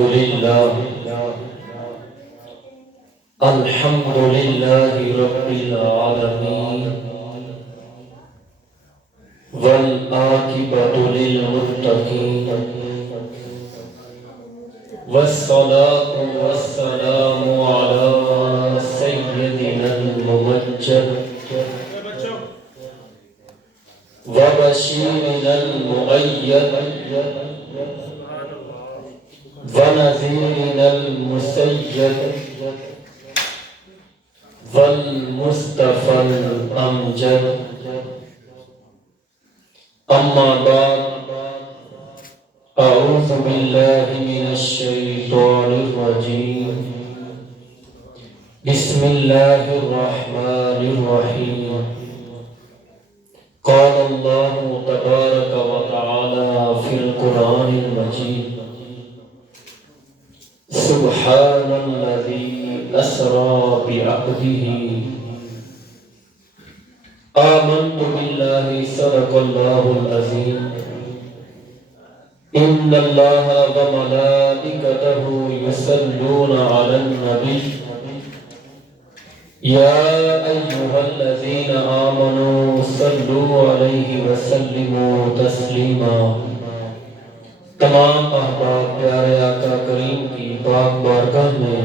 لله الحمد لله رب العالمين والعاقبة للمتقين والصلاة والسلام على سيدنا الممجد وبشيرنا المؤيد ونذيرنا المسيد والمصطفى الأمجد أما بعد أعوذ بالله من الشيطان الرجيم بسم الله الرحمن الرحيم قال الله تبارك وتعالى في القرآن المجيد سبحان الذي أسرى بعبده آمنت بالله صدق الله العظيم إن الله وملائكته يصلون على النبي يا أيها الذين آمنوا صلوا عليه وسلموا تسلیما۔ تمام احباب پیارے آقا کریم کی پاک بارگاہ میں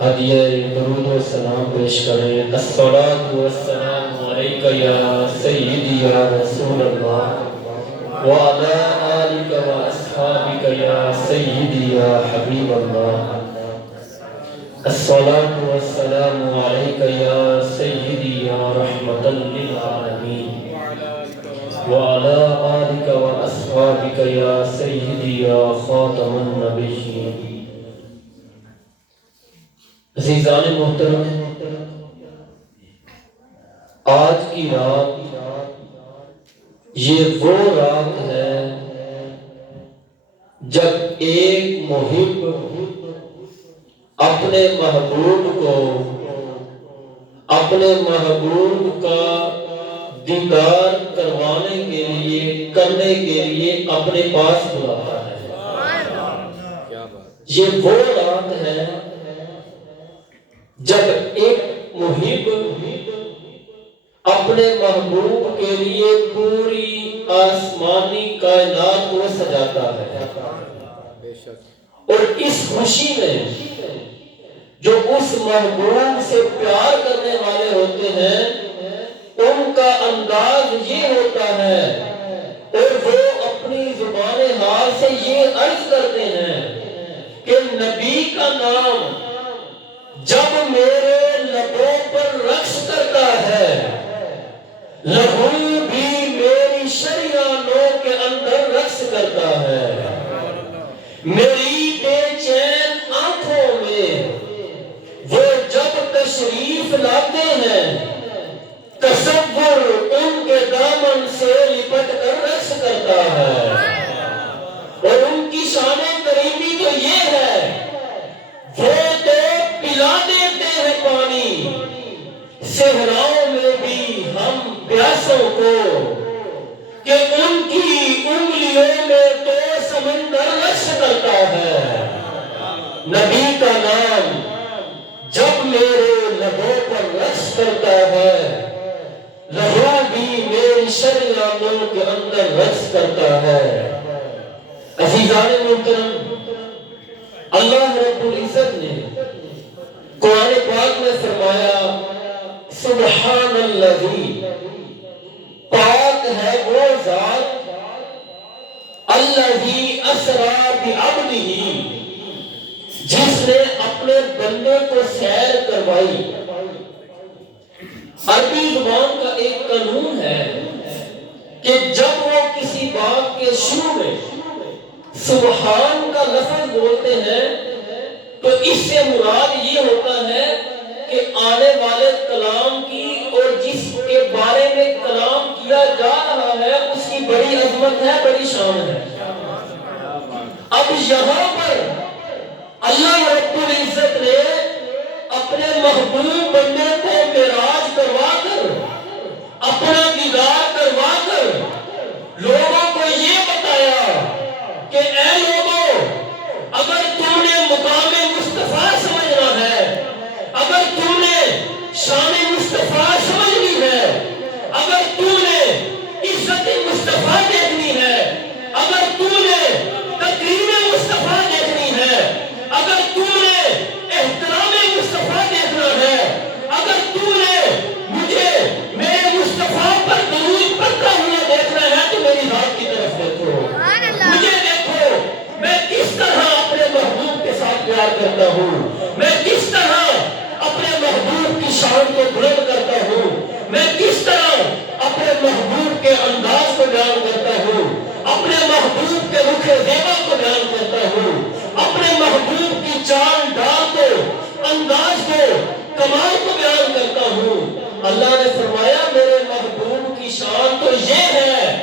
ہدیہ درود و سلام پیش کریں۔ الصلاۃ والسلام علیک یا سیدی یا رسول اللہ وعلی آلک و اصحابک یا سیدی یا حبیب اللہ۔ الصلاۃ والسلام علیک یا سیدی یا رحمۃ للعالمین وعلى آلك وأصحابك يا سيدي يا خاتم النبيين۔ عزیزان محترم، آج کی رات یہ وہ رات ہے جب ایک محب اپنے محبوب کو اپنے محبوب کا دیدار کرنے کے لیے اپنے پاس بلاتا ہے۔ یہ وہ رات ہے جب ایک محب اپنے محبوب کے لیے پوری آسمانی کائنات کو سجاتا ہے، اور اس خوشی میں جو اس محبوب سے پیار کرنے والے ہوتے ہیں ان کا انداز یہ ہوتا ہے، اور وہ اپنی زبان حال سے یہ عرض کرتے ہیں کہ نبی کا نام جب میرے لبوں پر رقص کرتا ہے، لہو بھی میری شریانوں کے اندر رقص کرتا ہے۔ میری بے چین آنکھوں میں وہ جب تشریف لاتے ہیں، تصور ان کے دامن سے لپٹ کر رقص کرتا ہے، اور ان کی شان کریمی تو یہ ہے وہ تو پلا دیتے ہیں پانی صحراؤں میں بھی ہم پیاسوں کو، کہ ان کی انگلیوں میں تو سمندر رقص کرتا ہے۔ نبی کا نام جب میرے لبوں پر رقص کرتا ہے، لہو بھی میری شریانوں کے اندر رقص کرتا ہے۔ عزیزان محترم، اللہ رب العزت نے قرآن پاک میں فرمایا سبحان الذی، پاک ہے وہ ذات، الذی اسری بعبدہ، جس نے اپنے بندے کو سیر کروائی۔ عربی زبان کا ایک قانون ہے کہ جب وہ کسی بات کے شروع میں سبحان کا لفظ بولتے ہیں تو اس سے مراد یہ ہوتا ہے کہ آنے والے کلام کی اور جس کے بارے میں کلام کیا جا رہا ہے اس کی بڑی عظمت ہے، بڑی شان ہے۔ اب یہاں پر اللہ رب العزت نے اپنے محبوب بندے کو معراج کروا کر، اپنا دیدار کروا کر لوگوں کو یہ بتایا کہ اے لوگوں، اگر تم ہوں، میں کس طرح اپنے محبوب کی شان کو بلند کرتا ہوں، میں کس طرح اپنے محبوب کے انداز کو بیان کرتا ہوں، اپنے محبوب کے رخ زیبا کو بیان کرتا ہوں، اپنے محبوب کی چال ڈال کو، انداز کو، کمال کو بیان کرتا ہوں۔ اللہ نے فرمایا میرے محبوب کی شان تو یہ ہے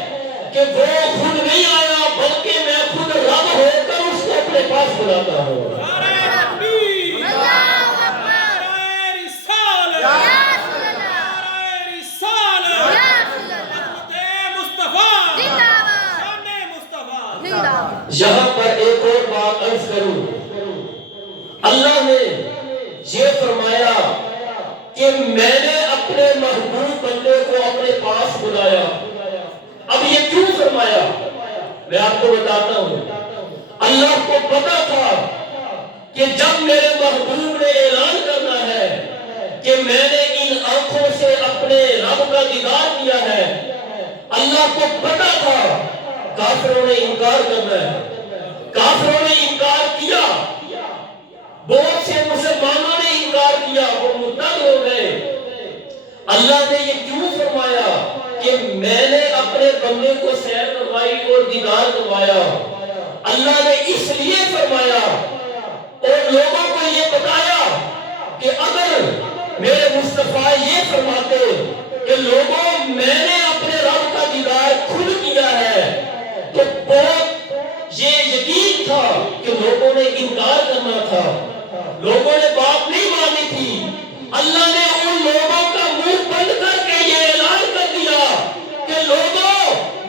کہ وہ خود نہیں آیا بلکہ میں خود رب ہو کر اس کو اپنے پاس بلاتا ہوں۔ یہاں پر ایک اور بات عرض کروں، اللہ نے یہ فرمایا کہ میں نے اپنے محبوب بندے کو اپنے پاس بلایا۔ اب یہ کیوں فرمایا میں آپ کو بتاتا ہوں۔ اللہ کو پتا تھا کہ جب میرے محبوب نے اعلان کرنا ہے کہ میں نے ان آنکھوں سے اپنے رب کا دیدار کیا ہے، اللہ کو پتا تھا کافروں نے انکار کرنا ہے، کافروں نے انکار کیا، بہت سے مسلمانوں نے انکار کیا، وہ مرتد ہو گئے۔ اللہ نے یہ کیوں فرمایا کہ میں نے اپنے بندے کو سیر کروائی اور دیدار کروایا؟ اللہ نے اس لیے فرمایا اور لوگوں کو یہ بتایا کہ اگر میرے مصطفیٰ یہ فرماتے کہ لوگوں میں نے اپنے رب کا دیدار خود کیا ہے تو بہت یہ یقین تھا کہ لوگوں نے انکار کرنا تھا، لوگوں نے بات نہیں مانی تھی۔ اللہ نے ان لوگوں کا منہ بند کر کے یہ اعلان کر دیا کہ لوگوں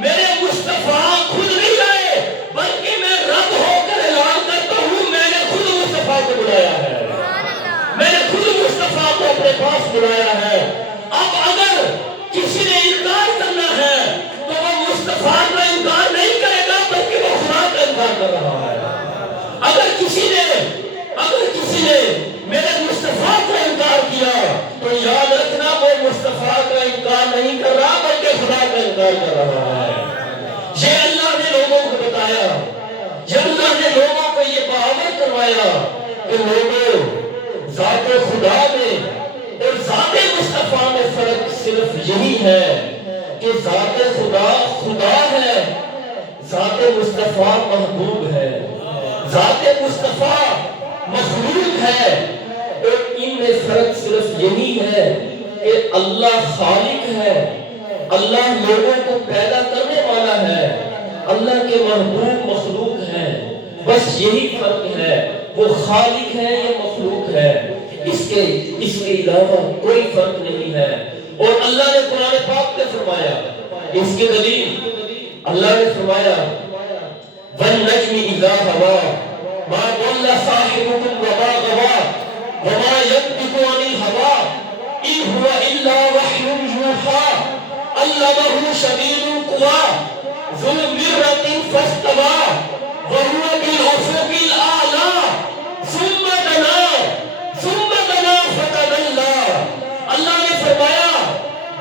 میرے مصطفیٰ خود نہیں آئے بلکہ میں رب ہو کر اعلان کرتا ہوں میں نے خود مصطفیٰ کو بلایا ہے، میں نے خود مصطفیٰ کو اپنے پاس بلایا ہے۔ اب اگر کسی نے انکار کرنا ہے تو وہ مصطفیٰ کا انکار نہیں کرے گا بلکہ وہ خدا کا انکار کر رہا ہے۔ اگر کسی نے میرے مصطفیٰ کو انکار کیا تو یاد رکھنا وہ مصطفیٰ کا انکار نہیں کر رہا بلکہ خدا کا انکار کر رہا ہے۔ یہ اللہ نے لوگوں کو بتایا، یہ اللہ نے لوگوں کو یہ باور کروایا کہ لوگوں ذات خدا میں اور ذات مصطفیٰ میں فرق صرف یہی ہے کہ ذات خدا خدا ہے، ذات مصطفیٰ محبوب ہے، ذات مصطفیٰ مخلوق ہے، اور ان میں فرق صرف یہی ہے کہ اللہ خالق ہے، اللہ لوگوں کو پیدا کرنے والا ہے، اللہ کے محبوب مخلوق ہیں، بس یہی فرق ہے، وہ خالق ہے یا مخلوق ہے، اس کے علاوہ کوئی فرق نہیں ہے۔ اور اللہ نے قرآن پاک میں فرمایا، اس کی دلیل اللہ نے فرمایا وَالنَّجْمِ إِذَا هَوَىٰ مَا ضَلَّ صَاحِبُكُمْ وَمَا غَوَىٰ وَمَا يَنطِقُ عَنِ الْهَوَىٰ إِنْ هُوَ إِلَّا وَحْيٌ يُوحَىٰ عَلَّمَهُ شَدِيدُ الْقُوَىٰ ذُو مِرَّةٍ فَاسْتَوَىٰ وَهُوَ بِالْأُفُقِ الْأَعْلَىٰ ثُمَّ دَنَا فَتَدَلَّىٰ۔ اللہ نے فرمایا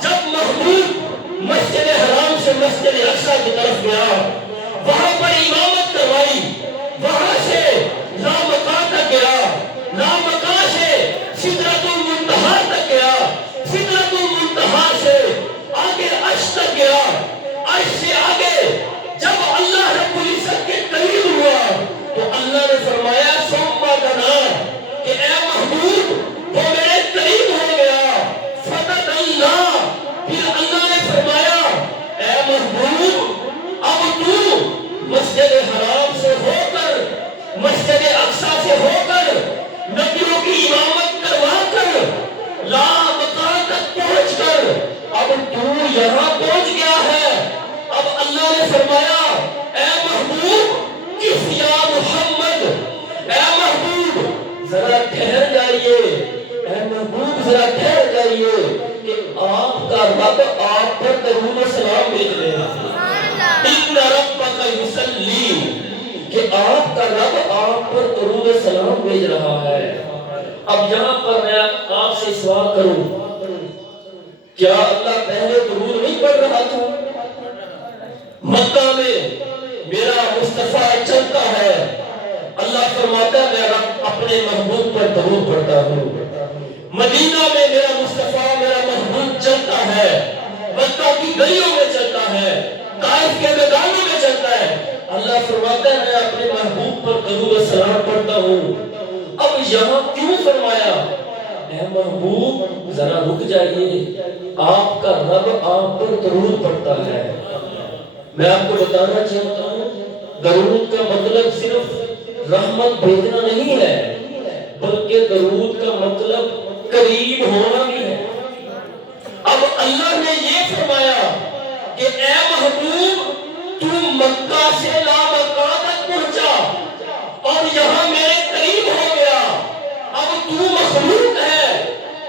جب محبوب مسجد حرام سے مسجد اقصیٰ کی طرف گیا، وہاں پر امامت کروائی، وہاں سے لامکاں تک گیا، لامکاں سے سدرۃ المنتہا تک گیا، سدرۃ المنتہا سے آگے عرش تک گیا، عرش سے آگے جب اللہ رب العزت کے قریب ہوا تو اللہ نے فرمایا ثم دنا کہ اے محبوب وہ میرے قریب ہو گیا، فتح اللہ، پھر اللہ نے فرمایا اے محبوب اب تو مسجد حرام سے ہو کر مسجد اقصیٰ سے ہو کر نبیوں کی امامت کروا کر لامکاں تک پہنچ کر اب تو یہاں پہنچ گیا ہے۔ اب اللہ نے فرمایا اے محبوب کس یا محمد، اے محبوب ذرا ٹھہر جائیے، اے محبوب ذرا ٹھہر جائیے کہ آپ کا رب آپ پر درود و سلام بھیج رہے ہیں۔ ان ربک یصلی کہ آپ کا رب آپ پر درود و سلام بھیج رہا ہے۔ اب یہاں پر میں آپ سے سوال کروں، کیا اللہ پہلے درود نہیں پڑھ رہا تھا؟ مکہ میں میرا مصطفیٰ چلتا ہے، اللہ اللہ فرماتا ہے میں اپنے محبوب پر درود پڑھتا ہوں. مدینہ میں میرا مصطفیٰ میرا محبوب چلتا ہے، مکہ کی گلیوں میں چلتا ہے، طائف کے میدانوں میں چلتا ہے. اللہ فرماتا ہے میں اپنے محبوب پر درود و سلام پڑھتا ہوں. اب یہاں کیوں فرمایا اے محبوب ذرا رک جائیے، آپ کا رب آپ پر درود پڑھتا ہے. میں آپ کو بتانا چاہتا ہوں درود کا مطلب صرف رحمت بھیجنا نہیں ہے، بلکہ درود کا مطلب قریب ہونا بھی ہے. اب اللہ نے یہ فرمایا کہ اے محبوب تو مکہ سے لامکہ تک پہنچا اور یہاں میرے قریب ہو گیا. اب تو مخلوق ہے،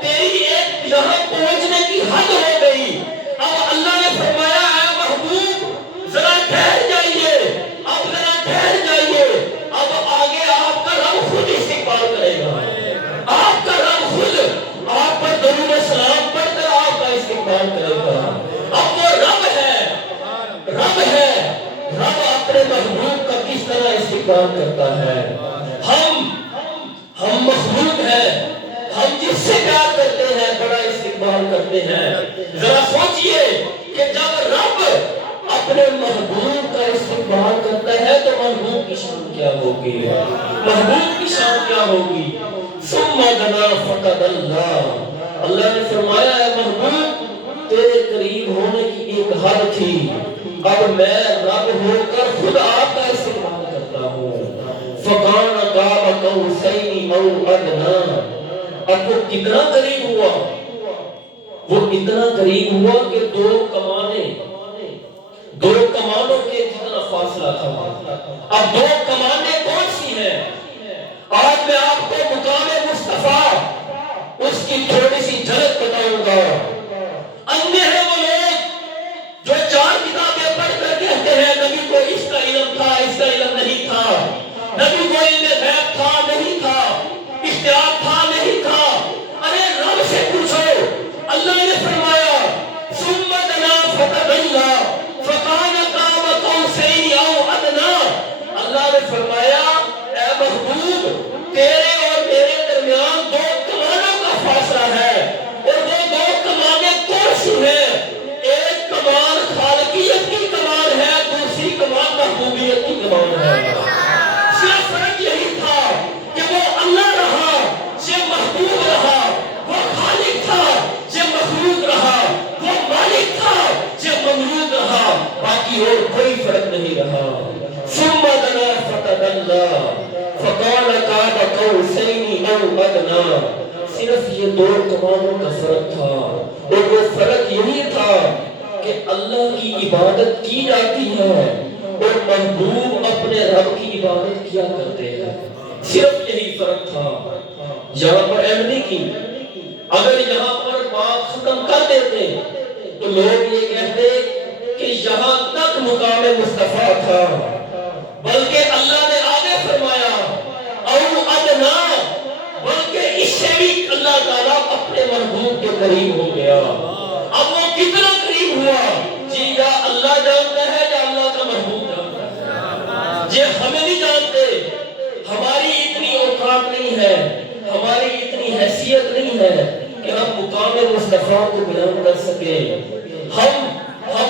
تیری ایک یہاں پہنچنے کی حد ہو گئی. اب اللہ نے فرمایا اے محبوب ذرا ٹھہر جائیے، اب ذرا ٹھہر جائیے. اب آگے آپ کا رب خود استقبال کرے گا، آپ کا رب خود آپ پر درود و سلام پڑھ کر آپ کا استقبال کرے گا. اب وہ رب ہے، رب ہے، رب اپنے محبوب کا کس طرح استقبال کرتا ہے. ہم مخلوق ہیں، ہم جس سے پیار کرتے ہیں بڑا استقبال کرتے ہیں. ذرا سوچئے کہ جب رب اپنے محبوب کا استقبال کرتا ہے تو محبوب کی شان کیا ہوگی، محبوب کی شان کیا ہوگی. ثم دنا فقد اللہ، اللہ نے فرمایا ہے محبوب تیرے قریب ہونے کی ایک حد تھی، اب میں رب ہو کر خود آپ کا استقبال کرتا ہوں. فَقَانَ قَابَ قَوْسَيْنِ أَوْ أَدْنَىٰ، اب وہ کتنا قریب ہوا، وہ اتنا قریب ہوا کہ دو کمانوں کے جتنا فاصلہ تھا. اب دو کمانیں کون سی ہیں؟ آج میں آپ کو مقام مصطفیٰ اس کی تھوڑی سی جھلک بتاؤں گا. اندھے ہیں وہ لوگ جو چار کتابیں پڑھ کر کہتے ہیں نبی کو اس کا علم تھا، اس کا علم نہیں تھا، نبی کو علم غیب تھا نہیں تھا، اشتیاق تھا نہیں تھا. ارے رب سے پوچھو. اللہ نے فرمایا ثم دنا فتدلى فكان قاب قوسين او ادنى. اللہ نے فرمایا اے محبوب تیرے اور میرے درمیان دو کمانوں کا فاصلہ ہے، اور وہ دو کمانیں کون سی ہیں؟ ایک کمان خالقیت کی کمان ہے، دوسری کمان محبوبیت کی کمان ہے. صرف فرق یہی تھا کہ وہ اللہ رہا، یہ محبوب رہا، وہ خالق تھا، یہ مخلوق رہا، وہ مالک تھا، یہ مملوک رہا، باقی اور کوئی فرق نہیں رہا. ثم دنا فتدلى فقال قاب قوسين او ادنى. صرف یہ دو کمانوں کا فرق تھا، اور وہ فرق یہی تھا کہ اللہ کی عبادت کی جاتی ہے اور محبوب اپنے رب کی عبادت کیا کرتے ہیں. صرف یہی فرق تھا. یہاں پر اہم نہیں کی. اگر یہاں پر بات ختم کر دیتے تو لوگ یہ کہتے کہ یہاں تک مقام مصطفیٰ تھا، بلکہ اللہ نے آگے فرمایا او ادنا، بلکہ اس سے بھی اللہ تعالیٰ اپنے محبوب کے قریب ہو گیا. اب وہ کتنا قریب ہوا جی یا اللہ جانتا ہے یا اللہ کا محبوب جانتا ہے. یہ ہمیں نہیں جانتے، ہماری اتنی اوقات نہیں ہے، ہماری اتنی حیثیت نہیں ہے کہ ہم مقام مصطفیٰ کو بیان کر سکیں. ہم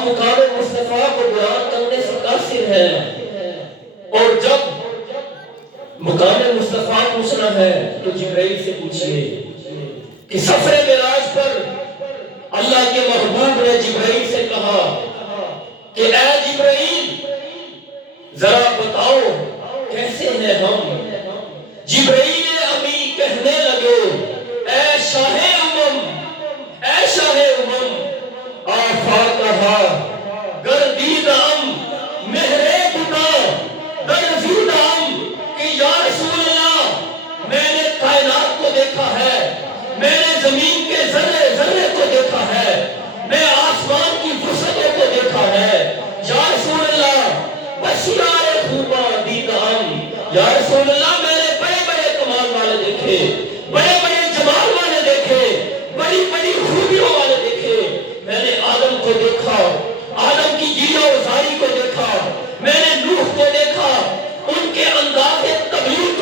مقام مصطفیٰ کو بیان کرنے سے قاصر ہیں. اور جب مقام مصطفیٰ پوچھنا ہے تو جبرائیل سے پوچھئے کہ سفر معراج پر اللہ کے محبوب نے جبرائیل سے کہا کہ اے جبرائیل ذرا بتاؤ کیسے ہیں ہم. جبرائیل امی کہنے لگے اے شاہ امم، اے شاہ امم آفاقہا گردیدام مہرے بتا درزیدام کہ یا رسول اللہ میں نے کائنات کو دیکھا ہے، میں نے زمین کے ذرے ذرے کو دیکھا ہے، میں آسمان کی وسعتوں کو دیکھا ہے. یا رسول اللہ بشیار خوبا دیدام، یا رسول اللہ میں نے بڑے بڑے کمال والے دیکھے، بڑے بڑے جمال والے دیکھے، بڑی بڑی خوبیوں والے دیکھے. میں نے آدم کو دیکھا، آدم کی جیلا و زاری کو دیکھا، میں نے نوح کو دیکھا، ان کے انداز تبلیغ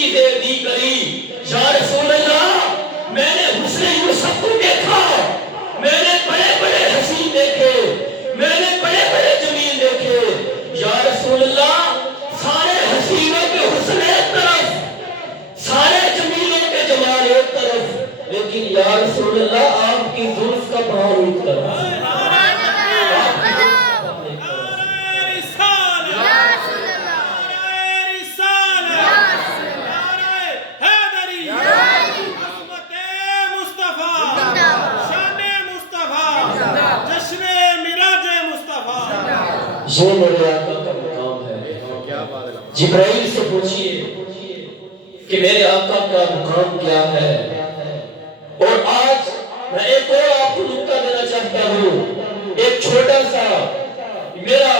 چیزیں دی کری. یا رسول اللہ میں نے حسن یوسف کو دیکھا, میں نے بڑے بڑے حسین دیکھے, میں نے بڑے بڑے جمیل دیکھے. یا رسول اللہ سارے حسینوں کے حسن ایک طرف, سارے جمیلوں کے جمال ایک طرف, لیکن یا رسول اللہ آپ کی زلف کا بہار ایک طرف. یہ میرے آقا کا مقام ہے. جبرائیل سے پوچھئے کہ میرے آقا کا مقام کیا ہے. اور آج میں ایک اور آپ کو نکتہ دینا چاہتا ہوں. ایک چھوٹا سا میرا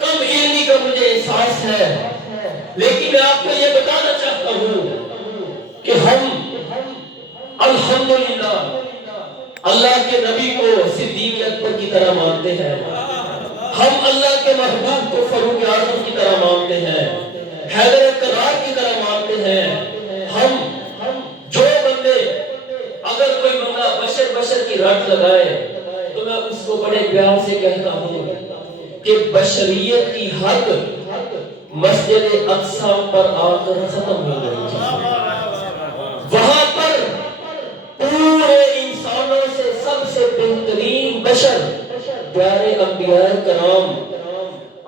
کم علمی کا مجھے احساس ہے, لیکن میں آپ کو یہ بتانا چاہتا ہوں کہ ہم الحمدللہ اللہ کے نبی کو صدیق اکبر کی طرح مانتے ہیں. ہم اللہ کے محبوب کو فاروق اعظم کی طرح مانتے ہیں, حیدر کرار کی طرح مانتے ہیں. ہم جو بندے اگر کوئی بندہ بشر کی رٹ لگائے تو میں اس کو بڑے پیار سے کہتا ہوں کہ بشریت کی حد مسجد اقصی پر آ کر ختم ہو گئی. وہاں پر پورے انسانوں سے سب سے بہترین بشر پیارے انبیاء کرام,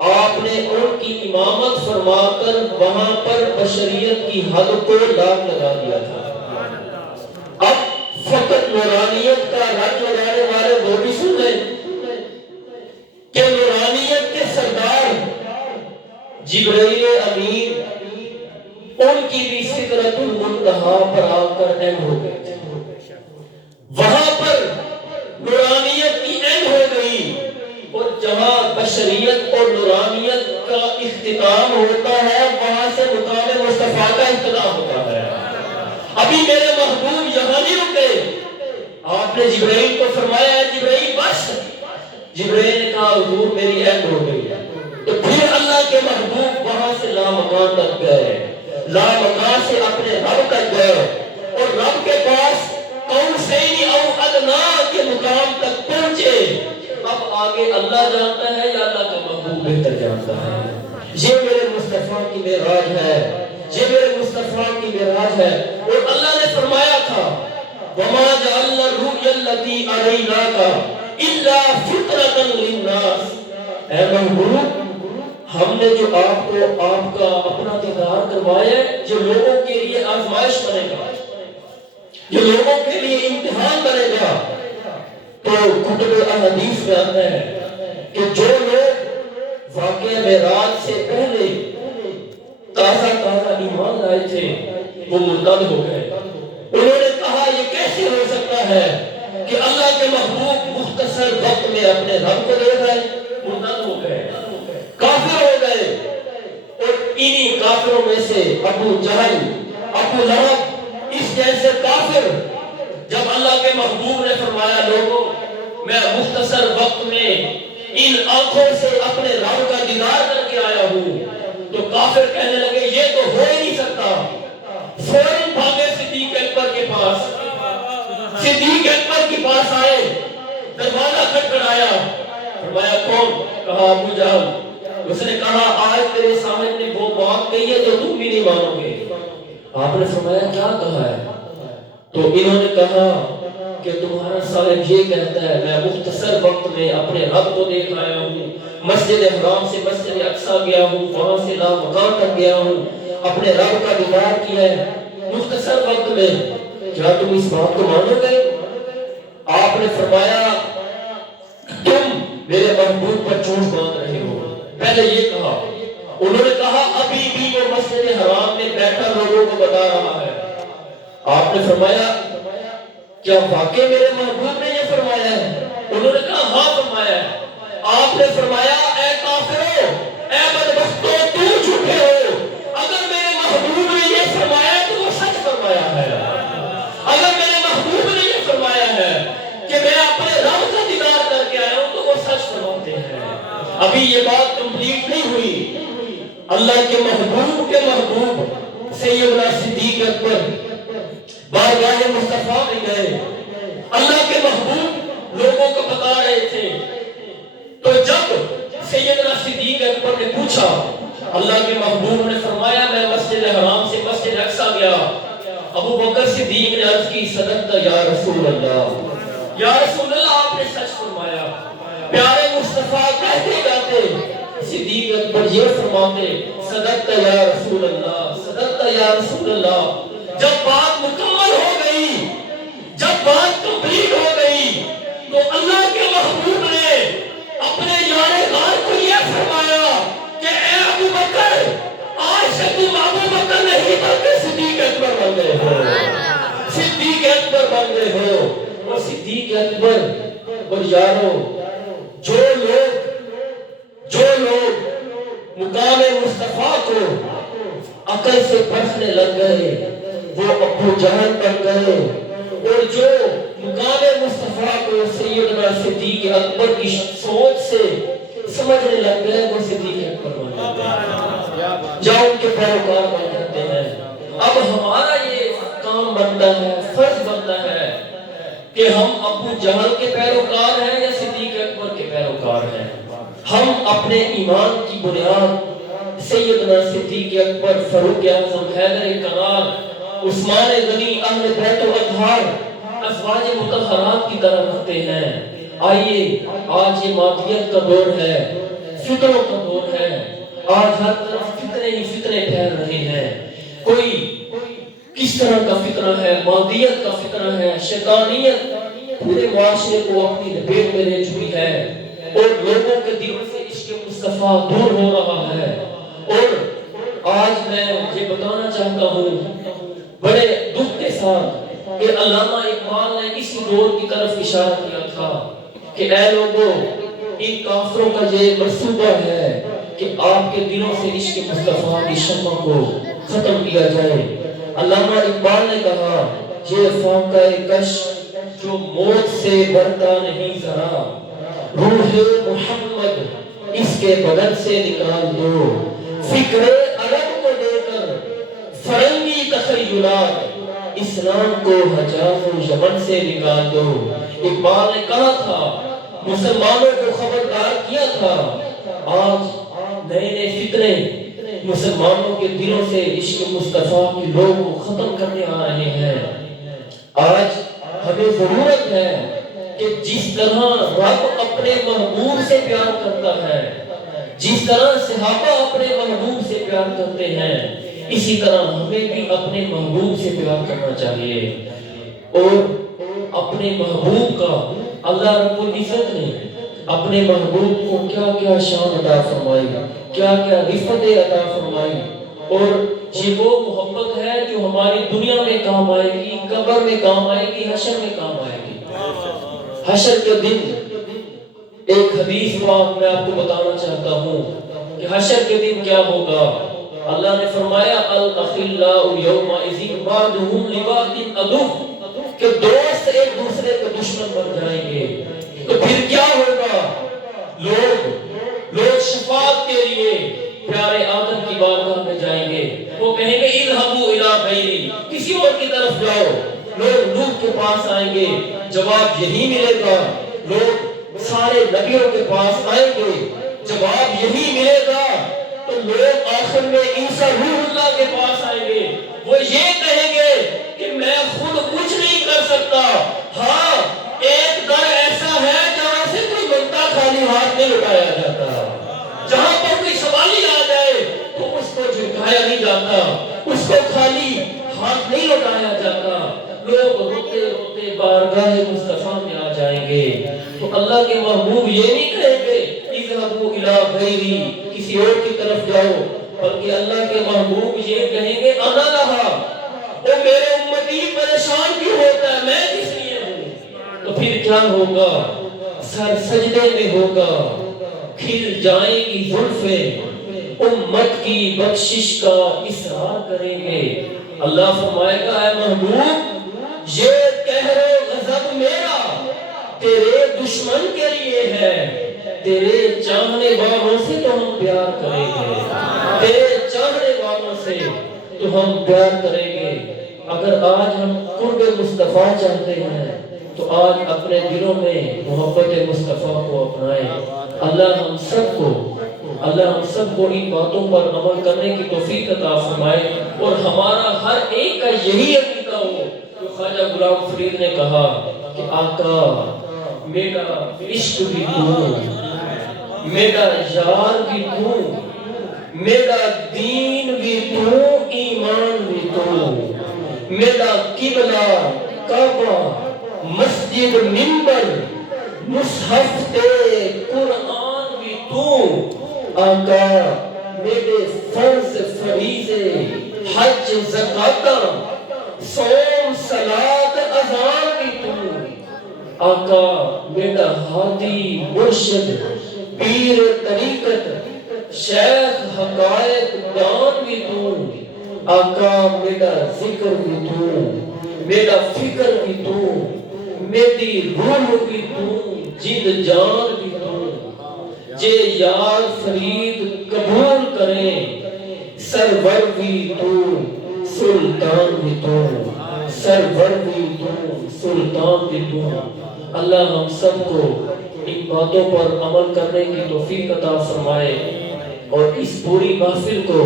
آپ نے ان کی امامت فرما کر وہاں پر بشریت کی حد کو داغ لگا دیا تھا. اب فقط نورانیت کا رٹ لگانے والے وہ بھی سن لیں کہ نورانیت کے سردار جبرائیل امین ان کی بھی سدرۃ المنتہا پر آ کر اینڈ ہو گئے تھے. وہاں پر نورانیت کی اینڈ ہو گئی, اور جہاں بشریت اور نورانیت کا اختتام ہوتا ہے وہاں سے مقام مصطفیٰ کا اختتام ہوتا ہے. ابھی میرے محبوب یہاں نہیں رکے. آپ نے جبرائیل کو فرمایا ہے جبرائیل بس. جبرائیل نے کہا حضور میری اینڈ ہو گئی. تو پھر اللہ کے محبوب وہاں سے لامکان تک گئے, لامکان سے اپنے رب تک گئے, اور رب کے پاس قوسین او ادنا کے مقام تک پہنچے. اب آگے اللہ جانتا ہے یا اللہ کا محبوب بہتر جانتا ہے. یہ میرے مصطفیٰ کی معراج ہے, یہ میرے مصطفیٰ کی معراج ہے. اور اللہ نے فرمایا تھا وما جعلنا الرؤيا التي اريناك الا فطرة للناس. اے محبوب ہم نے جو آپ کو آپ کا اپنا دیدار کروایا ہے جو لوگوں کے لیے آزمائش بنے گا, جو لوگوں کے لیے امتحان بنے گا. تو کتب احادیث میں آتا ہے کہ جو لوگ واقعہ معراج سے پہلے تازہ ایمان لائے تھے وہ مرتد ہو گئے. انہوں نے کہا یہ کیسے ہو سکتا ہے کہ اللہ کے محبوب مختصر وقت میں اپنے رب کو دیکھ رہے, مرتد ہو گئے, کافر ہو گئے. اور انہی کافروں میں سے ابو جہل, ابو لہب اس جیسے کافر جب اللہ کے محبوب نے فرمایا لوگوں میں مختصر وقت میں ان آنکھوں سے اپنے رب کا دیدار کر کے آیا ہوں, تو کافر کہنے لگے یہ تو ہو ہی نہیں سکتا. فوراً بھاگے صدیق اکبر کے پاس, صدیق اکبر کے پاس آئے, دروازہ کھٹکھٹایا, فرمایا کون؟ کہا ابو جہل. اس نے کہا آج تیرے سامنے وہ بات کہی ہے تو تم بھی نہیں مانو گے. آپ نے فرمایا کیا کہا ہے؟ تو انہوں نے کہا کہ تمہارا صاحب یہ کہتا ہے میں مختصر وقت میں اپنے رب کو دیکھ آیا ہوں, مسجد حرام سے مسجد اقصی گیا ہوں, وہاں سے لامکان تک گیا ہوں, اپنے رب کا دیدار کیا ہے مختصر وقت میں, کیا تم اس بات کو مانو گے؟ آپ نے فرمایا تم میرے محبوب پر چونچ باندھ رہے ہو. پہلے یہ کہا. انہوں نے کہا ابھی بھی وہ مسجد حرام میں بیٹھا لوگوں کو بتا رہا ہے. آپ نے فرمایا کیا واقعی میرے محبوب نے یہ فرمایا ہے؟ انہوں نے کہا ہاں فرمایا ہے. آپ نے فرمایا اے کافرو, اے بدبختو, تو جھوٹے ہو. اگر میرے محبوب نے یہ فرمایا تو وہ سچ فرمایا ہے. اگر میرے محبوب نے یہ فرمایا ہے کہ میں اپنے رب کا دیدار کر کے آیا ہوں تو وہ سچ فرماتے ہیں. ابھی یہ بات کمپلیٹ نہیں ہوئی. اللہ کے محبوب سیدنا صدیق اکبر بارگاہ مصطفیٰ میں گئے، اللہ کے محبوب لوگوں کو بتا رہے تھے، تو جب سیدنا صدیق اکبر نے پوچھا، اللہ کے محبوب نے فرمایا میں مسجد حرام سے مسجد اقصی گیا، ابو بکر صدیق نے عرض کی صدقت یا رسول اللہ، یا رسول اللہ آپ نے سچ فرمایا۔ پیارے مصطفیٰ کہتے جاتے، صدیق اکبر یہ فرماتے صدقت یا رسول اللہ، صدقت یا رسول اللہ۔ جب بات مکمل ہو گئی، جب بات کمپلیٹ ہو گئی، تو اللہ کے محبوب نے اپنے یار غار کو یہ فرمایا کہ اے ابو بکر، آج سے تم ابو بکر نہیں بلکہ صدیق اکبر بن گئے ہو، صدیق اکبر بن گئے ہو۔ اور صدیق اکبر اور یارو، جو لوگ مقام مصطفیٰ کو عقل سے پرکھنے لگ گئے وہ ابو جہل بن گئے، اور جو مقام مصطفیٰ کو سیدنا صدیق اکبر کی سوچ سے سمجھنے لگ گئے وہ صدیق اکبر بن گئے یا ان کے پیروکار بن جاتے ہیں۔ اب ہمارا یہ کام بنتا ہے، فرض بنتا ہے کہ ہم ابو جہل کے پیروکار ہیں یا صدیق اکبر کے پیروکار ہیں۔ ہم اپنے ایمان کی بنیاد سیدنا صدیق اکبر، فاروق اعظم، حیدر کرار، عثمان غنی، اہل بیت الاطہار، ازواج مطہرات کی طرح رکھتے ہیں۔ آئیے، آج یہ مادیت کا دور ہے، فتنوں کا دور ہے، آج ہر طرف فتنے ہی فتنے پھیل رہے ہیں۔ کوئی کس طرح کا فتنہ ہے، مادیت کا فتنہ ہے، شیطانیت پورے معاشرے کو اپنی لپیٹ میں لے چکی ہے، اور لوگوں کے دلوں سے عشق مصطفیٰ دور ہو رہا ہے۔ اور آج میں یہ بتانا چاہتا ہوں بڑے دکھ کے ساتھ کہ علامہ اقبال نے اسی دور کی طرف اشارہ کیا تھا کہ اے لوگوں، ان کافروں کا یہ منصوبہ ہے کہ آپ کے دلوں سے عشق مصطفیٰ کی شمع کو ختم کیا جائے۔ علامہ اقبال نے کہا یہ فاقہ کش جو موت سے بڑھتا نہیں ذرا، روح محمد اس کے بدن سے نکال دو، فکر عرب کو دے کر فرنگی تخیلات، اسلام کو حجاز و یمن سے نکال دو۔ اقبال نے کہا تھا، مسلمانوں کو خبردار کیا تھا، آج نئے نئے فتنے مسلمانوں کے دلوں سے عشق مصطفیٰ کی لو کو ختم کرنے آ رہے ہیں۔ آج ہمیں ضرورت ہے کہ جس طرح رب اپنے محبوب سے پیار کرتا ہے، جس طرح صحابہ اپنے محبوب سے پیار کرتے ہیں، اسی طرح ہمیں بھی اپنے محبوب سے پیار کرنا چاہیے۔ اور اپنے محبوب کا اللہ رب العزت نے اپنے محبوب کو کیا کیا شان عطا فرمائی، کیا کیا رفعت عطا فرمائی، اور یہ وہ محبت ہے جو ہماری دنیا میں کام آئے گی، قبر میں کام آئے گی، حشر میں کام آئے گی۔ حشر کے دن ایک حدیث پاک میں آپ کو بتانا چاہتا ہوں کہ حشر کے دن کیا ہوگا۔ اللہ نے فرمایا الاخلاء یومئذ بعضهم لبعض عدو، کہ دوست ایک دوسرے کے دشمن بن جائیں گے۔ تو پھر کیا ہوگا؟ لوگ شفاعت کے لیے پیارے آدم کی بارگاہ میں جائیں گے، وہ کہیں گے اذهبوا الی غیری، کسی اور کی طرف جاؤ۔ لوگ نوح کے پاس آئیں گے، جواب یہی ملے گا۔ لوگ سارے نبیوں کے پاس آئیں گے، جواب یہی ملے گا۔ تو لوگ آخر میں عیسیٰ روح اللہ کے پاس آئیں گے، وہ یہ کہیں گے کہ میں خود کچھ نہیں کر سکتا، ہاں ایک در ایسا ہے جہاں سے کوئی بندہ خالی ہاتھ نہیں لٹایا جاتا، جہاں پر کوئی سوالی آ جائے تو اس کو جھٹکایا نہیں جاتا، اس کو خالی ہاتھ نہیں لٹایا جاتا۔ لوگ روتے روتے بارگاہ مصطفیٰ میں آ جائیں گے، تو اللہ کے محبوب یہ نہیں کہیں گے اذهبوا الی غیری، کسی اور کی طرف جاؤ، بلکہ اللہ کے محبوب یہ کہیں گے انا لہا، وہ میرے امتی پریشان کیوں ہوتا ہے، میں کس لیے ہوں۔ تو پھر کیا ہوگا؟ سر سجدے میں ہوگا، کھل جائیں گی زلفیں، امت کی بخشش کا اصرار کریں گے۔ اللہ فرمائے گا اے محبوب، یہ قہر و غضب میرا تیرے دشمن کے لیے ہے، تیرے چاہنے والوں سے تو ہم پیار کریں گے، تیرے چاہنے والوں سے تو ہم پیار کریں گے۔ اگر آج ہم قرب مصطفیٰ چاہتے ہیں تو آج اپنے دلوں میں محبت مصطفیٰ کو اپنائیں۔ اللہ ہم سب کو ان باتوں پر عمل کرنے کی توفیق عطا فرمائے، اور ہمارا ہر ایک کا یہی عقیدہ ہو جو خواجہ غلام فرید نے کہا کہ آقا میرا عشق بھی تو، میرا یار بھی تو، میرا دین بھی تو، ایمان بھی تو، میرا قبلہ کعبہ، مسجد منبر، مصحف تے قرآن بھی تو، آقا میرے فرض فریضے، حج زکاتاں، صوم صلاۃ اذان بھی تو، آقا میرا ہادی مرشد، پیر طریقت، شیخ حقائق دان بھی تو، آقا میرا ذکر بھی تو، میرا فکر بھی تو، میری روح بھی تو، جد جان بھی تو، جے یار فرید قبول کریں، سرور بھی تو، سلطان بھی تو، سرور بھی تو، سلطان بھی تو۔ اللہ ہم سب کو ان باتوں پر عمل کرنے کی توفیق عطا فرمائے، اور اس پوری محفل کو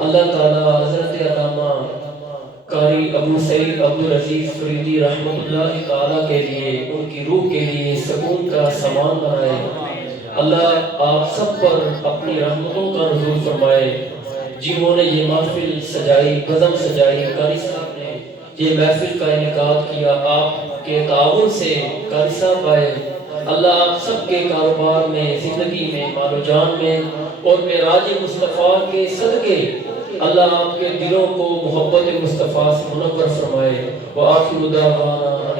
اللہ تعالیٰ حضرت علامہ قاری ابو سعید عبدالعزیز فریدی رحمۃ اللہ تعالیٰ کے لیے، ان کی روح کے لیے سکون کا سامان بنائے۔ اللہ آپ سب پر اپنی رحمتوں کا نزول فرمائے۔ جنہوں نے یہ محفل سجائی، بزم سجائی، قاری صاحب نے یہ محفل کا انعقاد کیا، آپ کے تعاون سے قاری صاحب آئے۔ اللہ آپ سب کے کاروبار میں، زندگی میں، مال و جان میں، اور معراج مصطفیٰ کے صدقے اللہ آپ کے دلوں کو محبت مصطفیٰ سے منور فرمائے۔ وآخر دعوانا